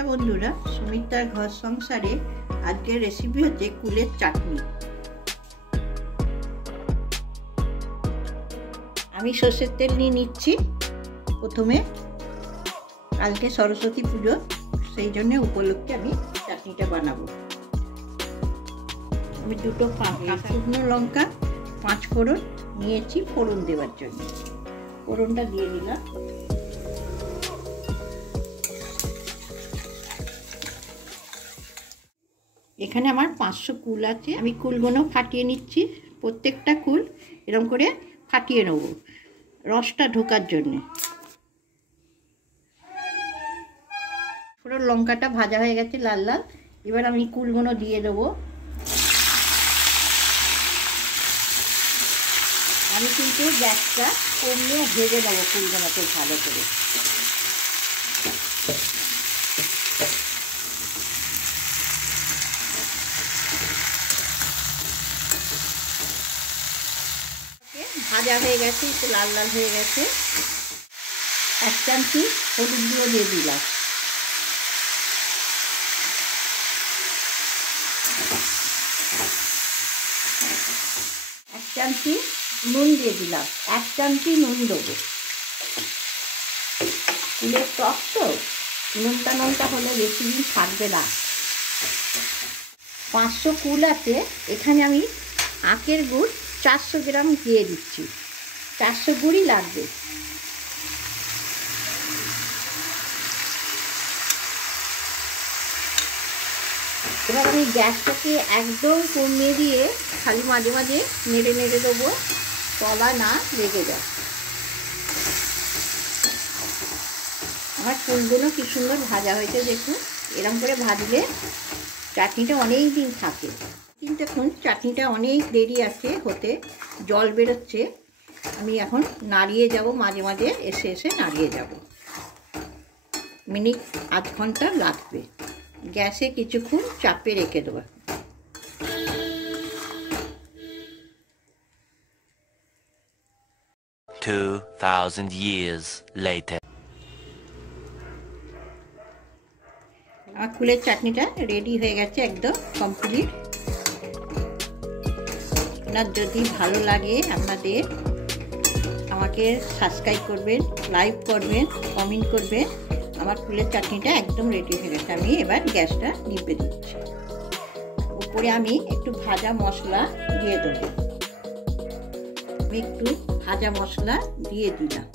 নমস্কার বন্ধুরা, সুমিতার ঘর সংসারে আজকের রেসিপি হচ্ছে কুলের চাটনি। আমি সর্ষের তেল নিয়ে নিচ্ছি। প্রথমে কালকে সরস্বতী পুজো, সেই জন্য উপলক্ষে আমি চাটনিটা বানাবো। আমি দুটো শুকনো লঙ্কা, 5 ফোড়ন নিয়েছি ফোড়ন দেওয়ার জন্য। ফোড়নটা দিয়ে দিলাম। এখানে আমার 500 কুল আছে। আমি কুলগুলো ফাটিয়ে নিচ্ছি। প্রত্যেকটা কুল এরকম করে ফাটিয়ে নেব রসটা ঢোকার জন্যে। পুরো লঙ্কাটা ভাজা হয়ে গেছে লাল লাল। এবার আমি কুলগুলো দিয়ে দেবো। আমি কিন্তু গ্যাসটা কমিয়ে ভেজে নেবো কুলগুলোকে ভালো করে। ভাজা হয়ে গেছে, একটু লাল লাল হয়ে গেছে। 1 চামচি হলুদ গুঁড়ো দিয়ে দিলাম। 1 চামচি নুন দিয়ে দিলাম। 1 চামচি নুন দেবো। কুলের টক তো নুনটা হলে বেশি দিন থাকবে না। 500 কুল আছে। এখানে আমি আখের গুড় 400 গ্রাম দিয়ে দিচ্ছি। 400 গুড়ই লাগবে। এবার আমি গ্যাসটাকে একদম কমিয়ে দিয়ে খালি মাঝে মাঝে নেড়ে নেড়ে দেবো, তলা না লেগে যায়। আমার ফুলগুলো কি সুন্দর ভাজা হয়েছে দেখুন। এরকম করে ভাজলে চাটনিটা অনেক দিন থাকে। কিন্তু এখন চাটনিটা অনেক দেরি আছে হতে, জল বেরোচ্ছে। আমি এখন নাড়িয়ে যাব, মাঝে মাঝে এসে এসে নাড়িয়ে যাব। মিনিট আধ ঘন্টা লাগবে। গ্যাসে কিছুক্ষণ চাপে রেখে দেবো। আমার কুলের চাটনিটা রেডি হয়ে গেছে, একদম কমপ্লিট। আপনার যদি ভালো লাগে আপনাদের আমাকে সাবস্ক্রাইব করবেন, লাইক করবেন, কমেন্ট করবেন। আমার কুলের চাটনিটা একদম রেডি হয়ে গেছে। আমি এবার গ্যাসটা নিভে দিচ্ছি। উপরে আমি একটু ভাজা মশলা দিয়ে দেবো। আমি একটু ভাজা মশলা দিয়ে দিলাম।